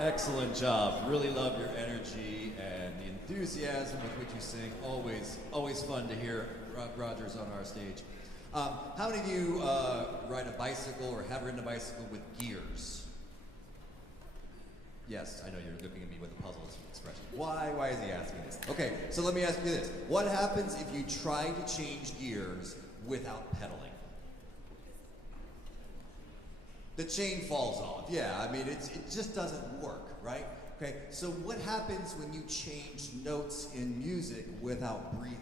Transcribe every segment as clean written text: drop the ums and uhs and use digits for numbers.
Excellent job. Really love your energy and the enthusiasm with which you sing. Always fun to hear Rogers on our stage. How many of you ride a bicycle or have ridden a bicycle with gears? Yes, I know you're looking at me with a puzzled expression. Why is he asking this? Okay, so let me ask you this. What happens if you try to change gears without pedaling? The chain falls off. Yeah, I mean, it just doesn't work, right? Okay, so what happens when you change notes in music without breathing?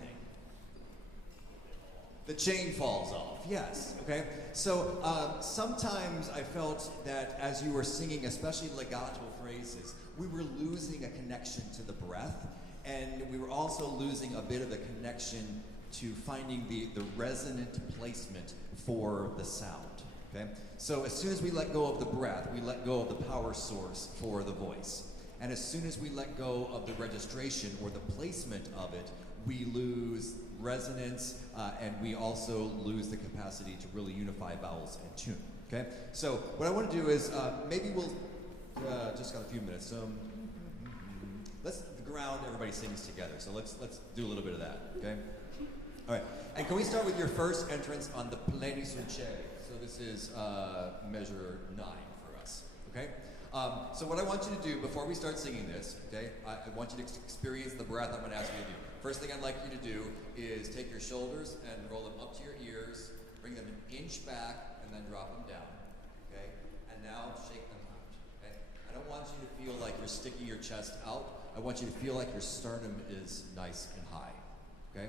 The chain falls off, yes, okay? So sometimes I felt that as you were singing, especially legato phrases, we were losing a connection to the breath, and we were also losing a bit of a connection to finding the resonant placement for the sound, okay? So as soon as we let go of the breath, we let go of the power source for the voice. And as soon as we let go of the registration or the placement of it, we lose resonance, and we also lose the capacity to really unify vowels and tune, okay? So what I want to do is, maybe we'll, just got a few minutes, so let's ground everybody sings together. So let's do a little bit of that, okay? All right, and can we start with your first entrance on the Plenisunce? So this is measure 9 for us, okay? So what I want you to do before we start singing this, okay, I want you to experience the breath I'm going to ask you to do. First thing I'd like you to do is take your shoulders and roll them up to your ears, bring them an inch back, and then drop them down, okay? And now shake them out, okay? I don't want you to feel like you're sticking your chest out. I want you to feel like your sternum is nice and high, okay?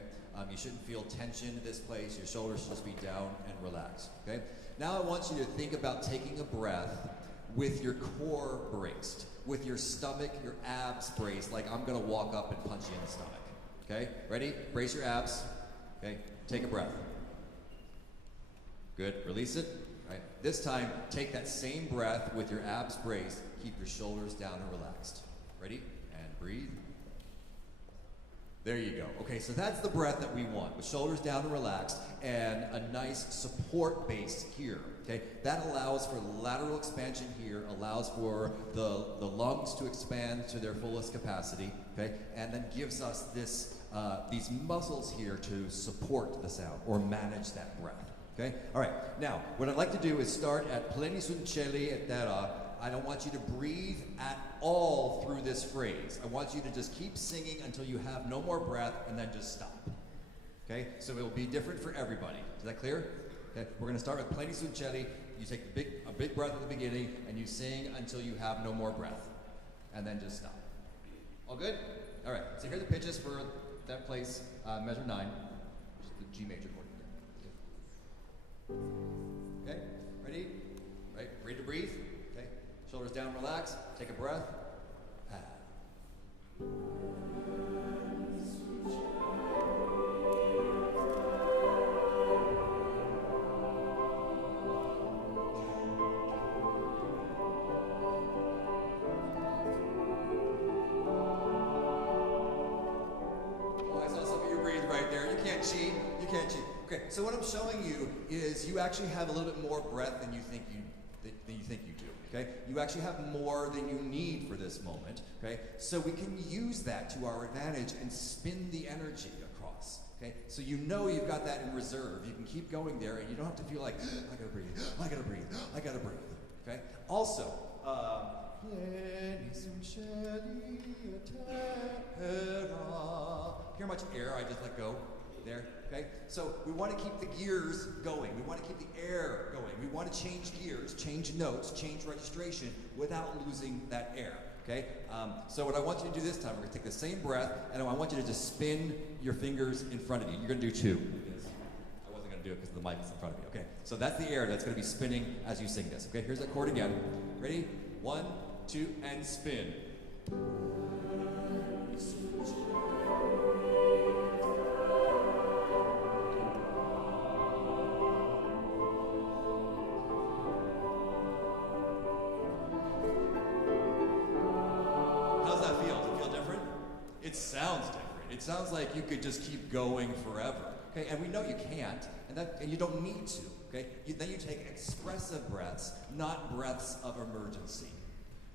You shouldn't feel tension in this place. Your shoulders should just be down and relaxed, okay? Now I want you to think about taking a breath with your core braced, with your stomach, your abs braced, like I'm gonna walk up and punch you in the stomach. Okay, ready? Brace your abs. Okay, take a breath. Good, release it. All right, this time, take that same breath with your abs braced, keep your shoulders down and relaxed. Ready? And breathe. There you go. Okay, so that's the breath that we want, with shoulders down and relaxed, and a nice support base here. Okay, that allows for lateral expansion here, allows for the lungs to expand to their fullest capacity, okay, and then gives us this these muscles here to support the sound or manage that breath. Okay, all right. Now, what I'd like to do is start at Plenisunce et terra. I don't want you to breathe at all through this phrase. I want you to just keep singing until you have no more breath and then just stop. Okay, so it will be different for everybody. Is that clear? Okay, we're going to start with Plenisunce. You take a big breath at the beginning and you sing until you have no more breath. And then just stop. All good? All right, so here are the pitches for that place, measure 9, which is the G major chord. Okay, ready? Right, ready to breathe? Okay, shoulders down, relax, take a breath. You can't cheat. Okay, so what I'm showing you is you actually have a little bit more breath than you think you do. Okay, you actually have more than you need for this moment. Okay, so we can use that to our advantage and spin the energy across. Okay, so you know you've got that in reserve. You can keep going there, and you don't have to feel like I gotta breathe, I gotta breathe, I gotta breathe. Okay. Also, hear how much air I just let go there? Okay? So we want to keep the gears going. We want to keep the air going. We want to change gears, change notes, change registration without losing that air. Okay? So what I want you to do this time, we're going to take the same breath, and I want you to just spin your fingers in front of you. You're going to do 2. I wasn't going to do it because the mic is in front of me. Okay? So that's the air that's going to be spinning as you sing this. Okay? Here's that chord again. Ready? 1, 2, and spin. It sounds different. It sounds like you could just keep going forever. Okay, and we know you can't, and you don't need to. Okay, then you take expressive breaths, not breaths of emergency.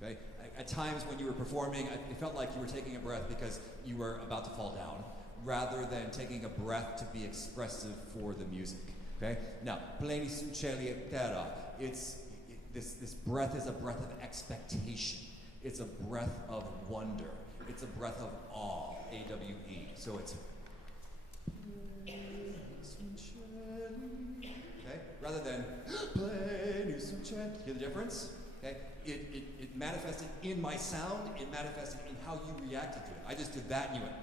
Okay? At times when you were performing, it felt like you were taking a breath because you were about to fall down, rather than taking a breath to be expressive for the music. Okay? Now, pleni su cieli et terra, this breath is a breath of expectation. It's a breath of wonder. It's a breath of awe, A-W-E. So it's okay? Rather than pleni su cieli. Hear the difference? Okay? It manifested in my sound, it manifested in how you reacted to it. I just did that and you went,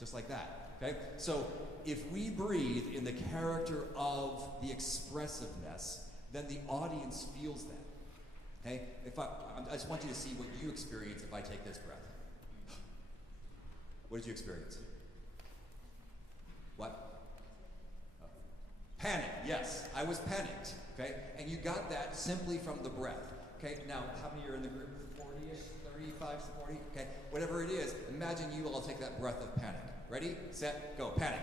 just like that. Okay? So if we breathe in the character of the expressiveness, then the audience feels that. Okay? I just want you to see what you experience if I take this breath. What did you experience? What? Panic, yes. I was panicked. Okay? And you got that simply from the breath. Okay? Now, how many are in the group? 40-ish? 35, 40? Okay? Whatever it is, imagine you all take that breath of panic. Ready, set, go. Panic.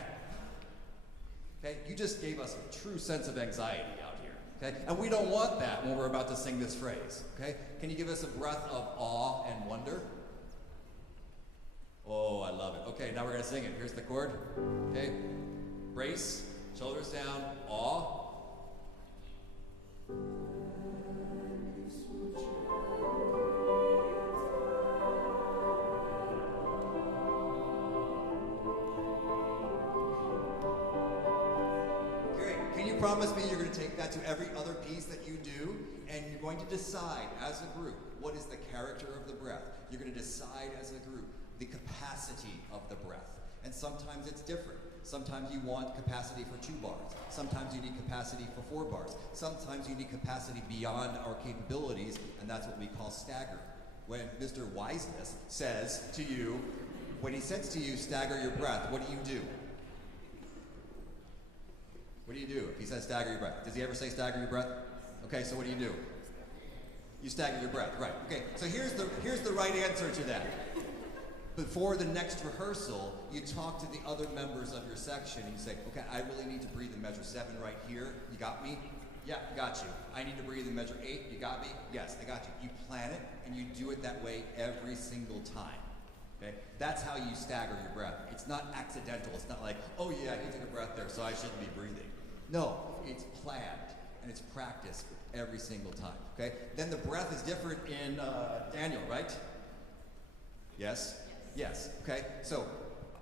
Okay? You just gave us a true sense of anxiety out here. Okay? And we don't want that when we're about to sing this phrase. Okay? Can you give us a breath of awe and wonder? Oh, I love it. Okay, now we're going to sing it. Here's the chord. Okay? Brace, shoulders down, awe. Promise me you're going to take that to every other piece that you do, and you're going to decide as a group what is the character of the breath. You're going to decide as a group the capacity of the breath. And sometimes it's different. Sometimes you want capacity for 2 bars. Sometimes you need capacity for 4 bars. Sometimes you need capacity beyond our capabilities, and that's what we call stagger. When Mr. Wiseness says to you, when he says to you, stagger your breath, what do you do? What do you do if he says stagger your breath? Does he ever say stagger your breath? Okay, so what do? You stagger your breath, right. Okay, so here's the right answer to that. Before the next rehearsal, you talk to the other members of your section and you say, okay, I really need to breathe in measure 7 right here. You got me? Yeah, got you. I need to breathe in measure 8. You got me? Yes, I got you. You plan it and you do it that way every single time. Okay? That's how you stagger your breath. It's not accidental. It's not like, oh yeah, he took a breath there, so I shouldn't be breathing. No, it's planned and it's practiced every single time. Okay? Then the breath is different in Daniel, right? Yes? Yes. Okay? So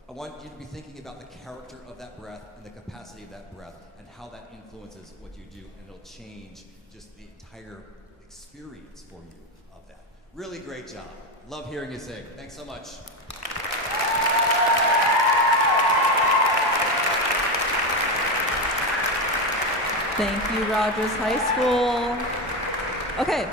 I want you to be thinking about the character of that breath and the capacity of that breath and how that influences what you do, and it'll change just the entire experience for you of that. Really great job. Love hearing you sing. Thanks so much. Thank you, Rogers High School. Okay.